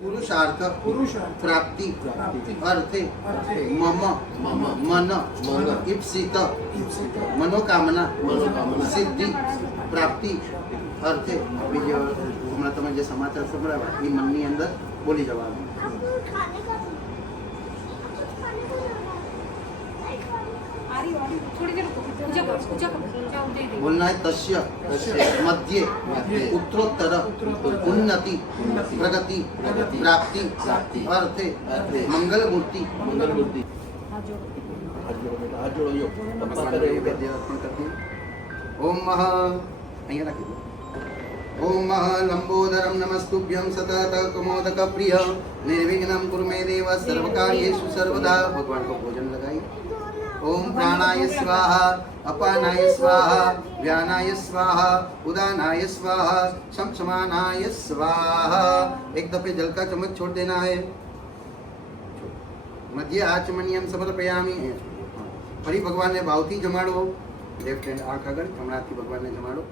पुरुषार्थ पुरुषार्थ प्राप्ति प्राप्ति अर्थे अर्थे मम मम मन मन ईप्सित ईप्सित मनोकामना मनोकामना સિદ્ધિ પ્રાપ્તિ અર્થે બીજો હમણાં તમે જે સમાચાર સંભળાવ્યા એ મનની અંદર બોલી જવાનું. बोलना है तस्य मध्य उत्तरोत्तर उन्नति प्रगति प्राप्ति अर्थे मंगल मूर्ति ओम मह ओम मह लंबोदरम नमस्तुभ्यं सतत कमोदक प्रिय निर्विघ्नं कुरु मे देव सर्वकार्येषु सर्वदा. भगवान को भोजन लगाइए. ओम प्राणाय स्वाहा अपानाय स्वाहा व्यानाय स्वाहा उदानाय स्वाहा समसमानाय स्वाहा. एक दफे जल का चम्मच छोड़ देना है. मध्य आचमनियम समर्पयामी. फरी भगवान ने भावथी जमाड़ो. लेफ्ट हैंड आंख આગળ જમણાથી ભગવાનને જમાડો.